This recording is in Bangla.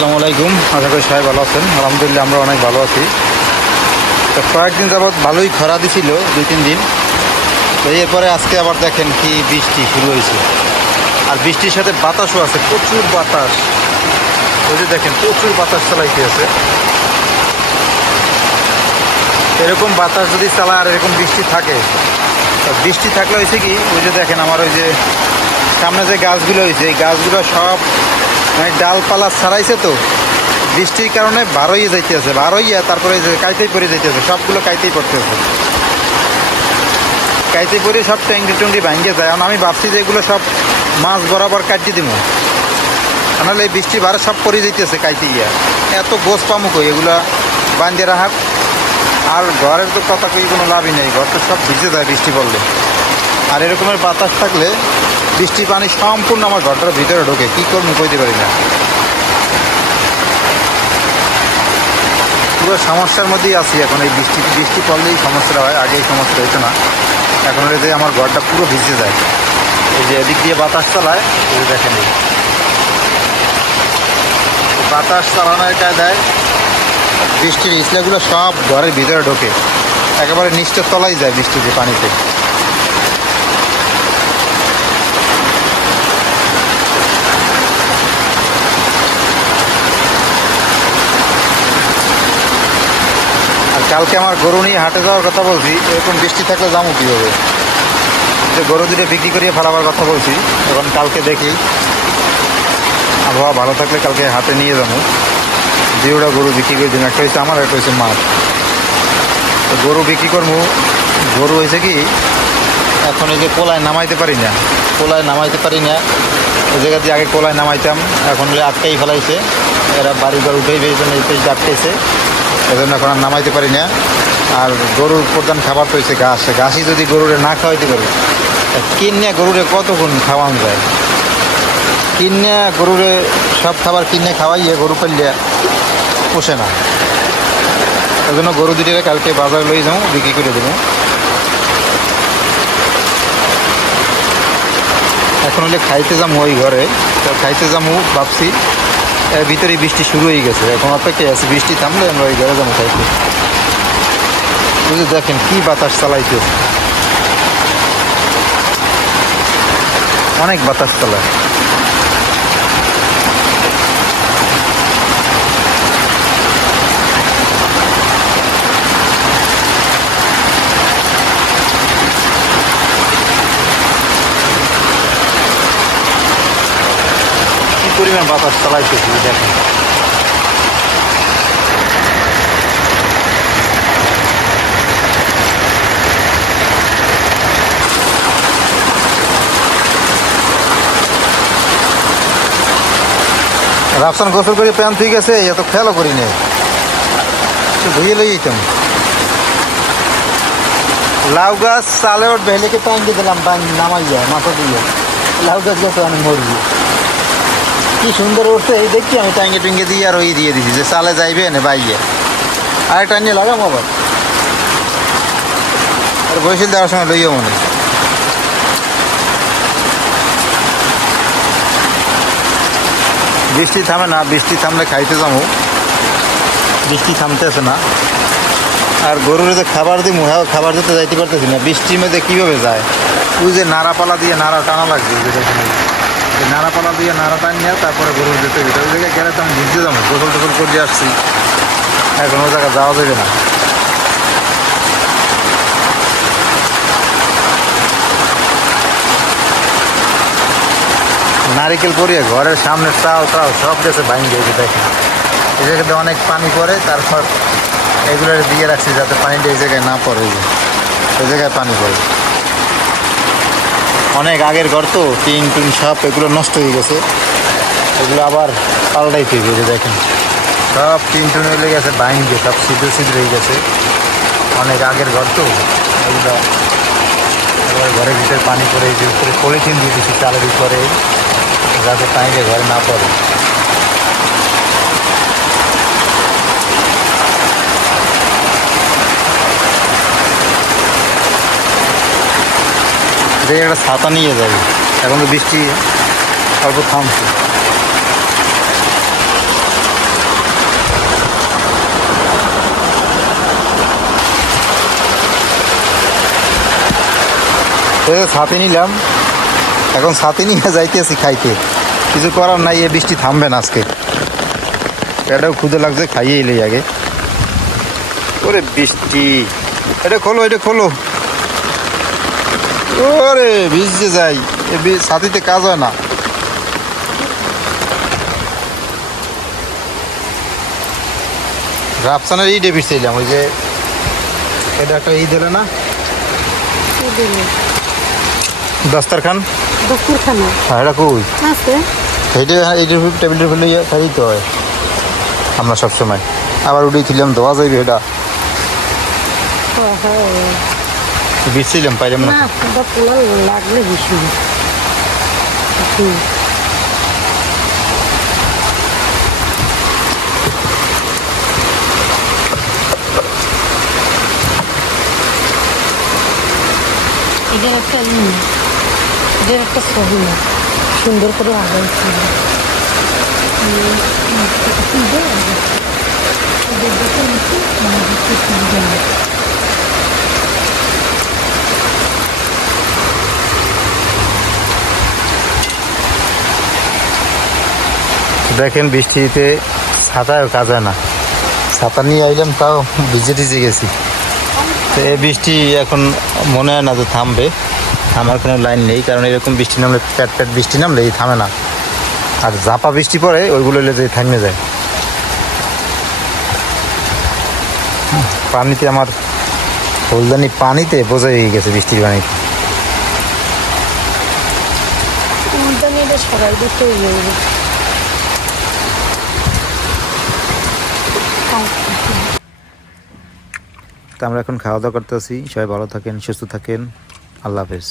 আসসালামু আলাইকুম। আশা করি সবাই ভালো আছেন। আলহামদুলিল্লাহ আমরা অনেক ভালো আছি। তো কয়েকদিন যাবৎ ভালোই খরা দিছিল, দুই, তিন দিন। তো এরপরে আজকে আবার দেখেন কি বৃষ্টি শুরু হয়েছে। আর বৃষ্টির সাথে বাতাসও আছে, প্রচুর বাতাস। ওই যে দেখেন, প্রচুর বাতাস চালাইতে আছে। এরকম বাতাস যদি চালায় আর এরকম বৃষ্টি থাকে, তো বৃষ্টি থাকলে হয়েছে কি, ওই যে দেখেন আমার ওই যে সামনে যে গাছগুলো হয়েছে, এই গাছগুলো সব মানে ডালপালা ছাড়াইছে তো। বৃষ্টির কারণে বারোই যাইতেছে বারোইয়া তারপরে কাইতেই পরে যাইতেছে, সবগুলো কাইতেই পড়তেছে। কাইতে পরে সব ট্যাঙ্গি টুঙ্গি ভাঙ্গে যায়। আমি ভাবছি যে এগুলো সব মাছ বরাবর কাটিয়ে দিব নাহলে এই বৃষ্টি বারে সব পরে যাইতেছে কাইতে গিয়া এত গোস পামুক এগুলো বান্ধে রাখার? আর ঘরের তো কথা কই, কোনো লাভই নেই। ঘর তো সব ভিজে যায় বৃষ্টি পড়লে। আর এরকমের বাতাস থাকলে বৃষ্টি পানি সম্পূর্ণ আমার ঘরটার ভিতরে ঢোকে। কী করব কইতে পারি না। পুরো সমস্যার মধ্যেই আছি এখন। এই বৃষ্টি বৃষ্টি পড়লেই সমস্যাটা হয় আগে এই সমস্যা হইতো না। এখন এতে আমার ঘরটা পুরো ভিজে যায়। এই যে এদিক দিয়ে বাতাস চালায় যে দেখেন। বাতাস চালানোর কায়দায় বৃষ্টির ইসলাগুলো সব ঘরের ভিতরে ঢোকে। একেবারে নিচটা তলাই যায় বৃষ্টিতে পানিতে। কালকে আমার গরু নিয়ে হাটে যাওয়ার কথা বলছি, এরকম বৃষ্টি থাকলে যাব কীভাবে? যে গরু দুটো বিক্রি করিয়ে ফেলাবার কথা বলছি, এখন কালকে দেখি। আবহাওয়া ভালো থাকলে কালকে হাতে নিয়ে যাব। দুটা গরু বিক্রি করে দিন, একটা হচ্ছে আমার, একটা হচ্ছে মাছ তো গরু বিক্রি করব। গরু হয়েছে কি, এখন এই যে কোলায় নামাইতে পারি না, কোলায় নামাইতে পারি না। ওই জায়গা দিয়ে আগে কোলায় নামাইতাম, এখন আটকাই ফেলাইছে। এরা বাড়ি ঘর উঠেই বেজন এই পেজ আটকেছে এজন্য এখন আর নামাইতে পারি না। আর গরুর প্রধান খাবার তো হচ্ছে ঘাস। ঘাসই যদি গরুরে না খাওয়াইতে পারি কিনে গরুরে কতক্ষণ খাওয়ানো যায়? কিনে গরুরে সব খাবার কিনে খাওয়াইয়ে গরু পাইলে পোষে না। ওই জন্য গরু দুটিরে কালকে বাজার লই যাও, বিক্রি করে দেবো। এখন হলে খাইতে যাব ওই ঘরে। তো খাইতে যাব ভাবছি। ভিতরে বৃষ্টি শুরু হয়ে গেছে। এখন অপেক্ষায় আছে, বৃষ্টি থামলে আমরা ওই ঘরে যাব খাইতে বুঝে দেখেন কি বাতাস চালাইতে অনেক বাতাস চালায়। পরিমাণ বাতাস চালাইতেছি দেখেন। রাফসান গোসল করে, প্যান ঠিক আছে এত খেয়ালও করি নে ধুয়ে লই যেতাম লাউ গাছ চালে ওর ভেলেকে টাঙ্গি দিলাম, বান নামাই যায় মাথা দিয়ে। লাউ গাছ গেছে, আমি মরবি। কি সুন্দর উঠছে, এই দেখছি আমি টাঙ্গে টুঙ্গে দিয়ে আর ওই দিয়ে দিছি, যে চালে যাইবে না বাইয়ে। আরেকটা নিয়ে লাগাম আবার। আর বৈশিল দেওয়ার সময় লইও মনে বৃষ্টি থামে না, বৃষ্টি থামলে খাইতে যাব বৃষ্টি থামতেছে না। আর গরুরে যে খাবার দিই হ্যাঁ খাবার দিতে যাইতে পারতেছি না। বৃষ্টির মধ্যে কীভাবে যায়? ওই যে নাড়াপালা দিয়ে নাড়া টানা লাগবে নাড়াপালা দিয়ে নাড়া টানিয়ে তারপরে গরু যেতে যেতে ওই জায়গায় গেলে তো আমি ভিজতে যাব, গোসল টোসল করে আসছি। এখন ওই জায়গায় যাওয়া যাবে না। নারিকেল পরিয়ে ঘরের সামনে চাও চাও সব গেছে বাইন গেছে, দেখেন। এই জায়গাতে অনেক পানি পড়ে, তারপর এগুলো দিয়ে রাখছি যাতে পানিটা এই জায়গায় না পড়ে। এই জায়গায় পানি পড়ে। অনেক আগের ঘর তো, টিন টুন সব এগুলো নষ্ট হয়ে গেছে। এগুলো আবার পাল্টাইতে গেছে দেখেন। সব টিন টুন হয়ে গেছে, বাইন দিয়ে সব সিদ্ধ সিদ্ধ হয়ে গেছে। অনেক আগের ঘর তো, এগুলো ঘরের ভিতরে পানি পড়ে যে উপরে পলিথিন দিয়ে দিচ্ছি, চালের উপরে, যাতে পানিতে ঘরে না পড়ে। দেখি একটা ছাতা নিয়ে যাবে এখন তো বৃষ্টি, অল্প থামছে। ছাতি নিলাম। এখন ছাতি নিয়ে যাইতেছি খাইতে। কিছু করার নাই, এ বৃষ্টি থামবে না আজকে। এটাও খুঁজে লাগছে খাইয়ে এলে আগে। ওরে বৃষ্টি, এটা খোলো এটা খোলো। ওরে ভিজতে যাই। এ ছাতিতে কাজ হয় না। রাফসানের ইডে বিছাইলাম ওই যে এটা একটা ই দিলে না? দস্তারখান? দুপুরখানা হ্যাঁ এটা কই? আছে। এইটা এইটার টেবিলের উপরে তো হয়। আমরা সবসময়। আবার উঠেই ছিলাম ধোয়া যাইবে এটা। বিছছিলাম পাইলাম না ওটা পোলা লাগলে হুম। এটার একটা ই, এটার একটা ছবি সুন্দর করে আগাইছি দেখেন বৃষ্টিতে ছাতার কাজ হয় না। ছাতা নিয়ে আইলাম, তাও ভিজে টিজে গেছি। তো এই বৃষ্টি এখন মনে হয় না যে থামবে। আমার কোনো লাইন নেই, কারণ এরকম বৃষ্টি নামলে, প্যাট প্যাট বৃষ্টি নামলে এই থামে না। আর জাপা বৃষ্টি পড়ে, ওইগুলো এলে যে থামে যায়। পানিতে আমার ফুলদানি পানিতে বোঝা হয়ে গেছে বৃষ্টির পানিতে। উল্টানি সবাই যাবে তো আমরা এখন খাওয়া দাওয়া করতেছি। সবাই ভালো থাকেন সুস্থ থাকেন। আল্লাহ হাফেজ।